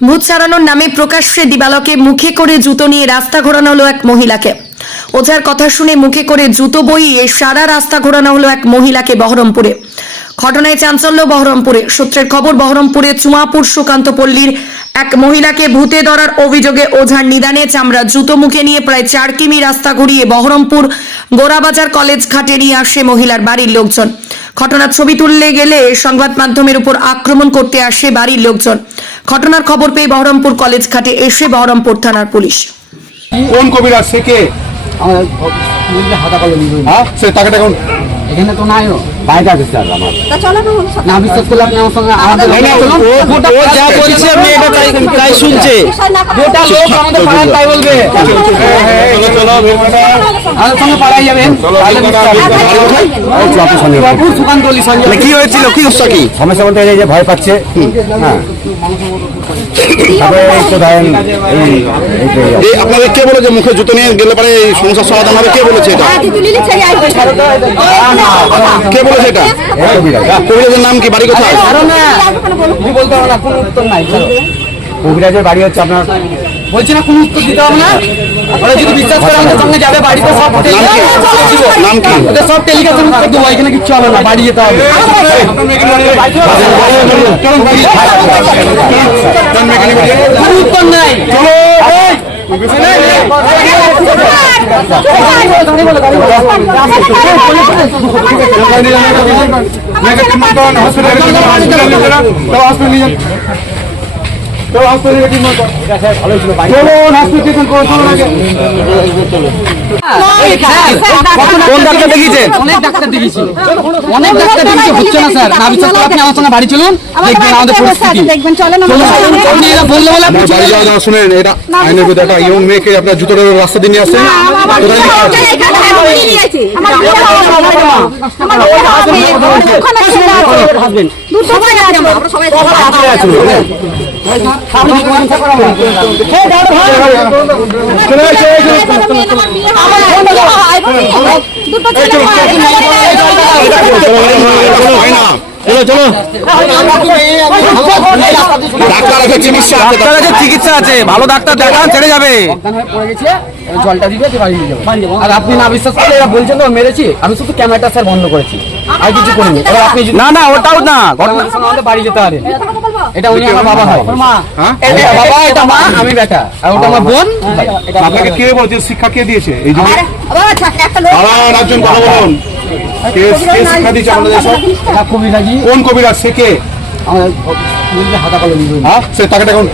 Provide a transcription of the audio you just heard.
ভূত ছাড়ানোর নামে প্রকাশ্যে দিবালকে মুখে করে জুতো নিয়ে রাস্তা ঘোরানো হলো এক মহিলাকে। ওঝার কথা শুনে মুখে করে জুতো বইয়ে সারা রাস্তা ঘোরানো হলো এক মহিলাকে বহরমপুরে। ঘটনায় চাঞ্চল্য বহরমপুরে। সূত্রের খবর, বহরমপুরে চুমাপুর সুকান্ত পল্লীর এক মহিলাকে ভূতে ধরার অভিযোগে ওঝার নিদানে চামড়া জুতো মুখে নিয়ে প্রায় চার কিমি রাস্তা ঘুরিয়ে বহরমপুর গোরাবাজার কলেজ ঘাটে নিয়ে আসে মহিলার বাড়ির লোকজন। ঘটনার ছবি তুললে গেলে সংবাদ মাধ্যমের উপর আক্রমণ করতে আসে বাড়ির লোকজন। ঘটনার খবর পেয়ে বহরমপুর কলেজ ঘাটে এসে বহরমপুর থানার পুলিশ। কোন কবিরাজ সে কে? আমার হাতা কলম হ্যাঁ? সে টাকাটা এখন তো বাইরে আছে স্যার আমার না বিশ্বাস করলে আপনি আমার সঙ্গে আমাদের ও- যা বলছে, মেয়েটা তাই- তাই শুনছে। গোটা লোক আমাদের পাড়ায় তাই বলবে চলো চলো আমাদের সঙ্গে পাড়ায় যাবেন বাবু সুকান্ত অলি সঞ্জয় মানে কি হয়েছিল কি সমস্যা কি সমস্যা বলতে যে ভয় পাচ্ছে হ্যাঁ আপনাদের কে বলেছে মুখে জুতো নিয়ে গেলে পরে এই সমস্যার সমাধান হবে কে বলেছে এটা কে বলেছে এটা কবিরাজের নাম কি বাড়ি কোথায় তুমি বলতে হবে না কোনো উত্তর নাই কবিরাজের বাড়ি হচ্ছে আপনার বলছি না কোনো উত্তর দিতে হবে না ওরা যদি বিশ্বাস করে আমাদের সঙ্গে যাবে বাড়িতে সব নাম কি? ওদের সব টেলিকাশন উত্তর দেবো এখানে কিচ্ছু হবে না বাড়ি যেতে হবে কোনো উত্তর নাই কোন ডাক্তার দেখিয়েছেন অনেক ডাক্তার দেখেছি অনেক ডাক্তার দেখেছি হচ্ছে না স্যার না বিশ্বাস আপনি আমার সঙ্গে বাড়ি চলুন দেখবেন আমাদের পরিস্থিতি দেখবেন চলেন চলুন, আপনি এরা বললে বলে আপনি বাড়ি যাওয়া যাওয়া শুনেন এটা আইনের বিরুদ্ধে একটা ইয়ং মেয়েকে আপনার জুতোটা রাস্তা দিয়ে নিয়ে আছে? দুটো ছেলে হয় না চলো চলো। ডাক্তার আছে চিকিৎসা আছে ডাক্তার আছে চিকিৎসা আছে। ভালো ডাক্তার দেখান ছেড়ে যাবে। পড়ে গেছে জলটা দিবে দিয়ে বাড়ি নিয়ে যাব। আর আপনি না বিশ্বাস করলে এরা বলছেন তো মেরেছি। আমি শুধু ক্যামেরাটা স্যার বন্ধ করেছি। আর কিছু করিনি। এবার আপনি না না ওটাও না। আমাদের বাড়ি যেতে পারেন এটা উনি আমার বাবা হয়। হ্যাঁ? এটা বাবা এটা মা আমি বেটা। আর ওটা আমার বোন? আপনাকে কে বলছে? শিক্ষা কে দিয়েছে? এই জন্য একটা লোক দাঁড়ান একজন কথা বলুন। কে কে শিক্ষা দিয়েছে আপনাদের সব। এটা খুবই কোন কবিরাজ? সে কে? আমার হাতা কলম হ্যাঁ? সে টাকাটা এখন